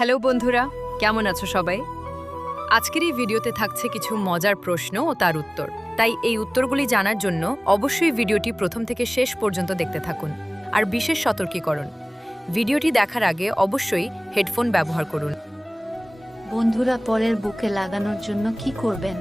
Hello বন্ধুরা, কেমন আছো সবাই? আজকের এই ভিডিওতে থাকছে কিছু মজার প্রশ্ন ও তার উত্তর। তাই এই উত্তরগুলি জানার জন্য অবশ্যই ভিডিওটি প্রথম থেকে শেষ পর্যন্ত দেখতে থাকুন। আর বিশেষ সতর্কীকরণ, ভিডিওটি দেখার আগে অবশ্যই হেডফোন ব্যবহার করুন। বন্ধুরা, পরের বুকে লাগানোর জন্য কি করবেন?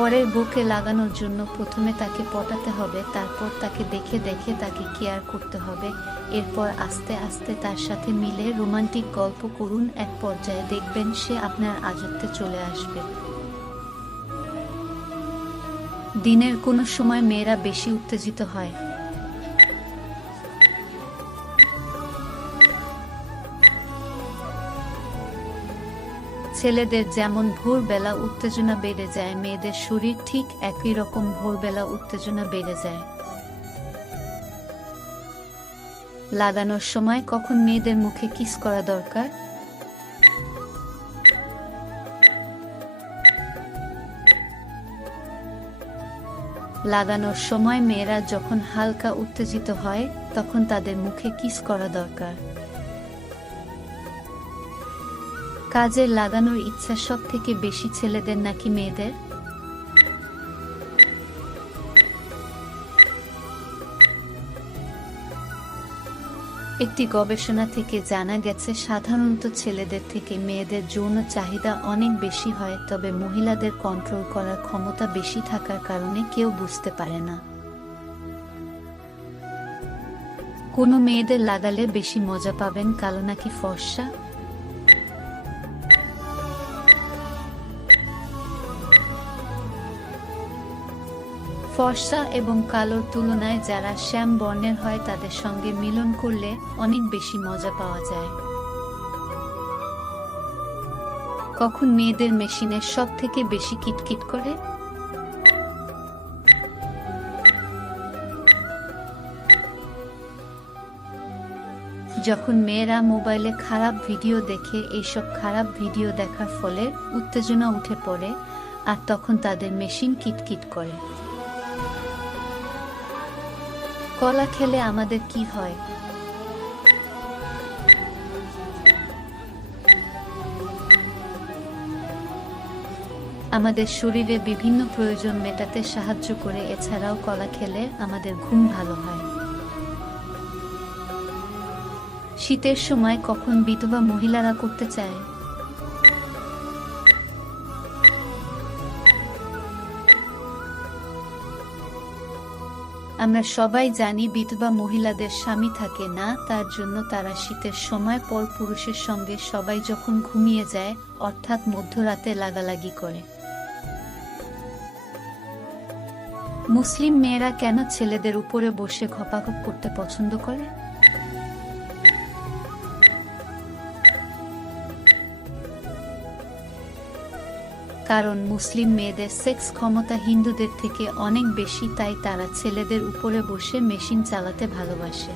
পরের বুকে লাগানোর জন্য প্রথমে তাকে পটাতে হবে, তারপর তাকে দেখে দেখে তাকে কেয়ার করতে হবে। এরপর আস্তে আস্তে তার সাথে মিলে রোমান্টিক গল্প করুন। এক পর্যায়ে দেখবেন সে আপনার আজত্বে চলে আসবে। দিনের কোনো সময় মেয়েরা বেশি উত্তেজিত হয়। ছেলেদের যেমন ভোরবেলা উত্তেজনা বেড়ে যায়, মেয়েদের শরীর ঠিক একই রকম ভোরবেলা উত্তেজনা বেড়ে যায়। লাগানোর সময় কখন মেয়েদের মুখে কিস করা দরকার? লাগানোর সময় মেয়েরা যখন হালকা উত্তেজিত হয় তখন তাদের মুখে কিস করা দরকার। কাজে লাগানোর ইচ্ছা সব থেকে বেশি ছেলেদের নাকি মেয়েদের? একটি গবেষণা থেকে জানা গেছে সাধারণত ছেলেদের থেকে মেয়েদের যৌন চাহিদা অনেক বেশি হয়, তবে মহিলাদের কন্ট্রোল করার ক্ষমতা বেশি থাকার কারণে কেউ বুঝতে পারে না। কোনো মেয়েদের লাগালে বেশি মজা পাবেন কালো নাকি ফর্সা? ফর্সা এবং কালোর তুলনায় যারা শ্যাম বর্ণের হয় তাদের সঙ্গে মিলন করলে অনেক বেশি মজা পাওয়া যায়। কখন মেয়েদের মেশিনে সব থেকে বেশি কিটকিট করে? যখন মেয়েরা মোবাইলে খারাপ ভিডিও দেখে। এইসব খারাপ ভিডিও দেখার ফলে উত্তেজনা উঠে পড়ে, আর তখন তাদের মেশিন কিটকিট করে। কলা খেলে আমাদের কি হয়? আমাদের শরীরে বিভিন্ন প্রয়োজন মেটাতে সাহায্য করে। এছাড়াও কলা খেলে আমাদের ঘুম ভালো হয়। শীতের সময় কখন বিধবা মহিলারা করতে চায়? আমরা সবাই জানি বিধবা মহিলাদের স্বামী থাকে না, তার জন্য তারা শীতের সময় পর পুরুষের সঙ্গে সবাই যখন ঘুমিয়ে যায়, অর্থাৎ মধ্যরাতে লাগালাগি করে। মুসলিম মেয়েরা কেন ছেলেদের উপরে বসে ঘপাঘপ করতে পছন্দ করে? কারণ মুসলিম মেয়েদের সেক্স ক্ষমতা হিন্দুদের থেকে অনেক বেশি, তাই তারা ছেলেদের উপরে বসে মেশিন চালাতে ভালোবাসে।